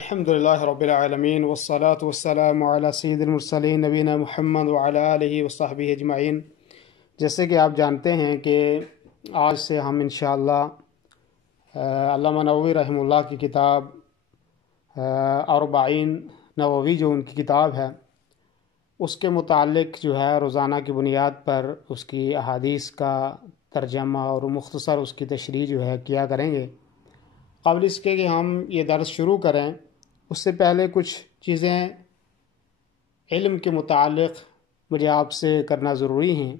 الحمد للہ رب العالمین والصلاة والسلام علی سید المرسلین نبینا محمد وعلی آلہ وصحبہ اجمعین۔ جیسے کہ آپ جانتے ہیں کہ آج سے ہم انشاءاللہ علامہ نووی رحمہ اللہ کی کتاب اربعین نووی جو ان کی کتاب ہے اس کے متعلق جو ہے روزانہ کی بنیاد پر اس کی احادیث کا ترجمہ اور مختصر اس کی تشریح جو ہے کیا کریں گے۔ قبل اس کے کہ ہم یہ درس شروع کریں اس سے پہلے کچھ چیزیں علم کے متعلق مجھے آپ سے کرنا ضروری ہیں،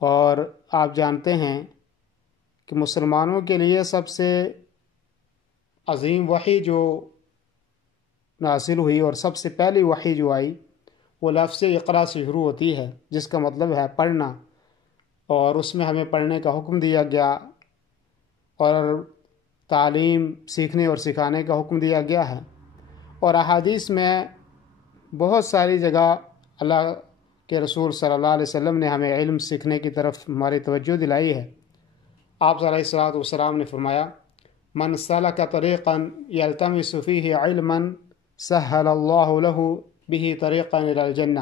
اور آپ جانتے ہیں کہ مسلمانوں کے لیے سب سے عظیم وحی جو نازل ہوئی اور سب سے پہلی وحی جو آئی وہ لفظ اقرا سے شروع ہوتی ہے، جس کا مطلب ہے پڑھنا، اور اس میں ہمیں پڑھنے کا حکم دیا گیا اور تعلیم سیکھنے اور سکھانے کا حکم دیا گیا ہے۔ اور احادیث میں بہت ساری جگہ اللہ کے رسول صلی اللہ علیہ وسلم نے ہمیں علم سیکھنے کی طرف ہماری توجہ دلائی ہے۔ آپ علیہ الصلوۃ والسلام نے فرمایا من سلک طریقا یلتمس فیہ علما سہل اللہ لہ بہ طریقا الی الجنہ،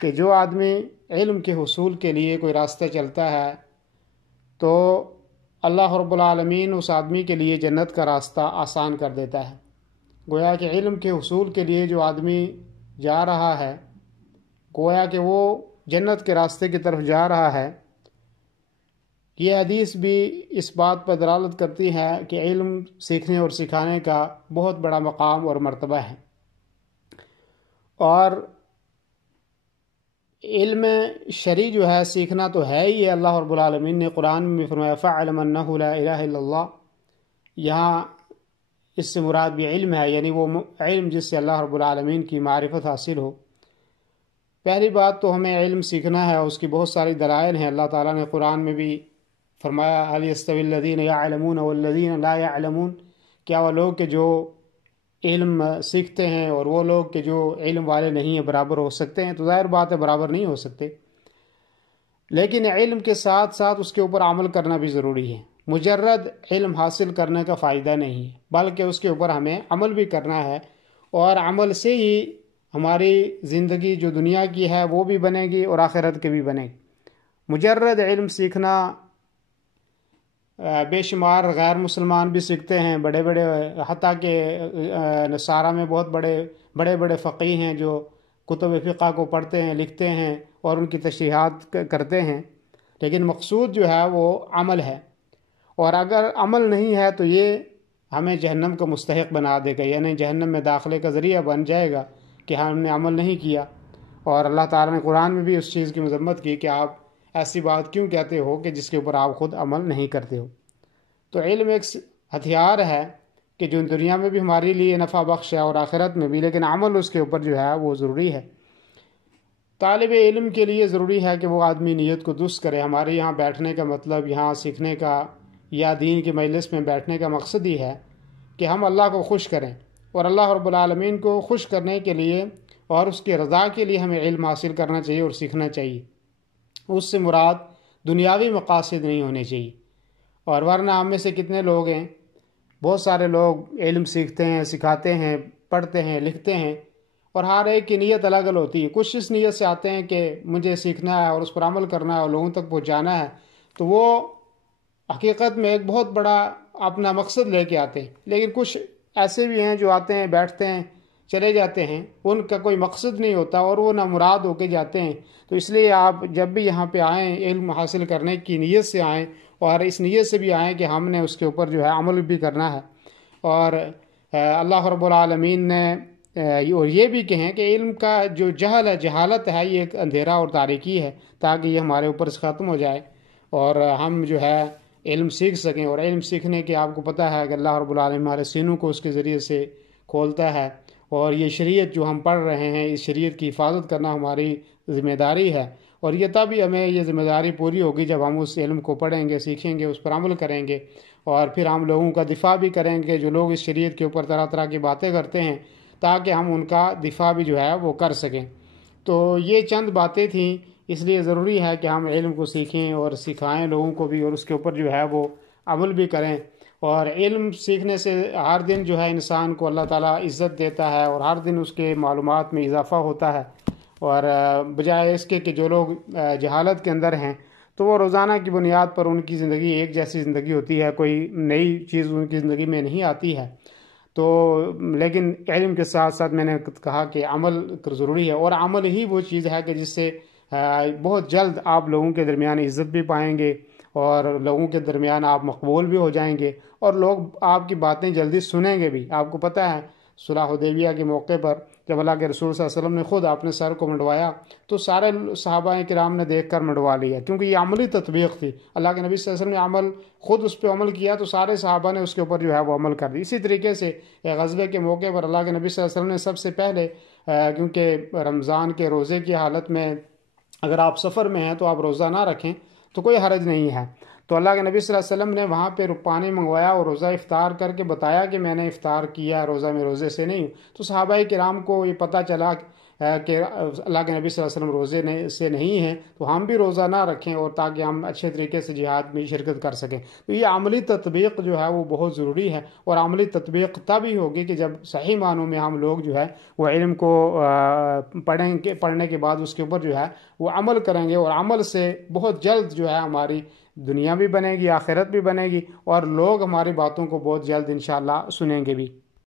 کہ جو آدمی علم کے حصول کے لیے کوئی راستہ چلتا ہے تو اللہ رب العالمین اس آدمی کے لیے جنت کا راستہ آسان کر دیتا ہے۔ گویا کہ علم کے حصول کے لیے جو آدمی جا رہا ہے گویا کہ وہ جنت کے راستے کی طرف جا رہا ہے۔ یہ حدیث بھی اس بات پر دلالت کرتی ہے کہ علم سیکھنے اور سکھانے کا بہت بڑا مقام اور مرتبہ ہے، اور علم شرعی جو ہے سیکھنا تو ہے ہی ہے۔ اللہ رب العالمین نے قرآن میں فرمایا فَاعْلَمْ أَنَّهُ لَا إِلَهَ إِلَّا اللَّهُ، یہاں اس سے مراد بھی علم ہے، یعنی وہ علم جس سے اللہ رب العالمین کی معرفت حاصل ہو۔ پہلی بات تو ہمیں علم سیکھنا ہے، اس کی بہت ساری دلائل ہیں۔ اللہ تعالیٰ نے قرآن میں بھی فرمایا هَلْ يَسْتَوِي الَّذِينَ يَعْلَمُونَ وَالَّذِينَ لَا يَعْلَمُونَ، کیا وہ لوگ کہ جو علم سیکھتے ہیں اور وہ لوگ کہ جو علم والے نہیں ہیں برابر ہو سکتے ہیں؟ تو ظاہر بات ہے برابر نہیں ہو سکتے، لیکن علم کے ساتھ ساتھ اس کے اوپر عمل کرنا بھی ضروری ہے۔ مجرد علم حاصل کرنے کا فائدہ نہیں ہے، بلکہ اس کے اوپر ہمیں عمل بھی کرنا ہے، اور عمل سے ہی ہماری زندگی جو دنیا کی ہے وہ بھی بنے گی اور آخرت کی بھی بنے گی۔ مجرد علم سیکھنا بے شمار غیر مسلمان بھی سیکھتے ہیں، بڑے بڑے، حتیٰ کہ نصارہ میں بہت بڑے بڑے فقیہ ہیں جو کتب فقہ کو پڑھتے ہیں، لکھتے ہیں اور ان کی تشریحات کرتے ہیں، لیکن مقصود جو ہے وہ عمل ہے، اور اگر عمل نہیں ہے تو یہ ہمیں جہنم کا مستحق بنا دے گا، یعنی جہنم میں داخلے کا ذریعہ بن جائے گا کہ ہم نے عمل نہیں کیا۔ اور اللہ تعالیٰ نے قرآن میں بھی اس چیز کی مذمت کی کہ آپ ایسی بات کیوں کہتے ہو کہ جس کے اوپر آپ خود عمل نہیں کرتے ہو۔ تو علم ایک ہتھیار ہے کہ جو دنیا میں بھی ہمارے لیے نفع بخش ہے اور آخرت میں بھی، لیکن عمل اس کے اوپر جو ہے وہ ضروری ہے۔ طالب علم کے لیے ضروری ہے کہ وہ آدمی نیت کو درست کرے۔ ہمارے یہاں بیٹھنے کا مطلب، یہاں سیکھنے کا یا دین کے مجلس میں بیٹھنے کا مقصد ہی ہے کہ ہم اللہ کو خوش کریں، اور اللہ رب العالمین کو خوش کرنے کے لیے اور اس کی رضا کے لیے ہمیں علم حاصل کرنا چاہیے اور سیکھنا چاہیے۔ اس سے مراد دنیاوی مقاصد نہیں ہونے چاہیے، اور ورنہ ہم میں سے کتنے لوگ ہیں، بہت سارے لوگ علم سیکھتے ہیں، سکھاتے ہیں، پڑھتے ہیں، لکھتے ہیں، اور ہر ایک کی نیت الگ الگ ہوتی ہے۔ کچھ اس نیت سے آتے ہیں کہ مجھے سیکھنا ہے اور اس پر عمل کرنا ہے اور لوگوں تک پہنچانا ہے، تو وہ حقیقت میں ایک بہت بڑا اپنا مقصد لے کے آتے ہیں۔ لیکن کچھ ایسے بھی ہیں جو آتے ہیں، بیٹھتے ہیں، چلے جاتے ہیں، ان کا کوئی مقصد نہیں ہوتا اور وہ نامراد ہو کے جاتے ہیں۔ تو اس لیے آپ جب بھی یہاں پہ آئیں علم حاصل کرنے کی نیت سے آئیں، اور اس نیت سے بھی آئیں کہ ہم نے اس کے اوپر جو ہے عمل بھی کرنا ہے، اور اللہ رب العالمین نے اور یہ بھی کہیں کہ علم کا جو جہل ہے، جہالت ہے، یہ ایک اندھیرا اور تاریکی ہے، تاکہ یہ ہمارے اوپر سے ختم ہو جائے اور ہم جو ہے علم سیکھ سکیں۔ اور علم سیکھنے کے آپ کو پتہ ہے کہ اللہ رب العالمین ہمارے سینوں کو اس کے ذریعے سے کھولتا ہے، اور یہ شریعت جو ہم پڑھ رہے ہیں اس شریعت کی حفاظت کرنا ہماری ذمہ داری ہے، اور یہ تبھی ہمیں یہ ذمہ داری پوری ہوگی جب ہم اس علم کو پڑھیں گے، سیکھیں گے، اس پر عمل کریں گے، اور پھر ہم لوگوں کا دفاع بھی کریں گے جو لوگ اس شریعت کے اوپر طرح طرح کی باتیں کرتے ہیں، تاکہ ہم ان کا دفاع بھی جو ہے وہ کر سکیں۔ تو یہ چند باتیں تھیں، اس لیے ضروری ہے کہ ہم علم کو سیکھیں اور سکھائیں لوگوں کو بھی، اور اس کے اوپر جو ہے وہ عمل بھی کریں، اور علم سیکھنے سے ہر دن جو ہے انسان کو اللہ تعالیٰ عزت دیتا ہے، اور ہر دن اس کے معلومات میں اضافہ ہوتا ہے، اور بجائے اس کے کہ جو لوگ جہالت کے اندر ہیں تو وہ روزانہ کی بنیاد پر ان کی زندگی ایک جیسی زندگی ہوتی ہے، کوئی نئی چیز ان کی زندگی میں نہیں آتی ہے۔ تو لیکن علم کے ساتھ ساتھ میں نے کہا کہ عمل ضروری ہے، اور عمل ہی وہ چیز ہے کہ جس سے بہت جلد آپ لوگوں کے درمیان عزت بھی پائیں گے، اور لوگوں کے درمیان آپ مقبول بھی ہو جائیں گے، اور لوگ آپ کی باتیں جلدی سنیں گے بھی۔ آپ کو پتہ ہے صلح حدیبیہ کے موقع پر جب اللہ کے رسول صلی اللہ علیہ وسلم نے خود اپنے سر کو منڈوایا تو سارے صحابہ کرام نے دیکھ کر منڈوا لیا، کیونکہ یہ عملی تطبیق تھی۔ اللہ کے نبی صلی اللہ علیہ وسلم نے عمل خود اس پہ عمل کیا تو سارے صحابہ نے اس کے اوپر جو ہے وہ عمل کر دی۔ اسی طریقے سے غزوے کے موقع پر اللہ کے نبی صلی اللہ علیہ وسلم نے سب سے پہلے کیونکہ رمضان کے روزے کی حالت میں اگر آپ سفر میں ہیں تو آپ روزہ نہ رکھیں تو کوئی حرج نہیں ہے، تو اللہ کے نبی صلی اللہ علیہ وسلم نے وہاں پہ پانی منگوایا اور روزہ افطار کر کے بتایا کہ میں نے افطار کیا، روزہ میں روزے سے نہیں ہوں۔ تو صحابہ کرام کو یہ پتہ چلا کہ اللہ کے نبی صلی اللہ علیہ وسلم روزے سے نہیں ہیں، تو ہم بھی روزہ نہ رکھیں، اور تاکہ ہم اچھے طریقے سے جہاد میں شرکت کر سکیں۔ تو یہ عملی تطبیق جو ہے وہ بہت ضروری ہے، اور عملی تطبیق تب ہی ہوگی کہ جب صحیح معنوں میں ہم لوگ جو ہے وہ علم کو پڑھنے کے بعد اس کے اوپر جو ہے وہ عمل کریں گے، اور عمل سے بہت جلد جو ہے ہماری دنیا بھی بنے گی، آخرت بھی بنے گی، اور لوگ ہماری باتوں کو بہت جلد انشاءاللہ سنیں گے بھی۔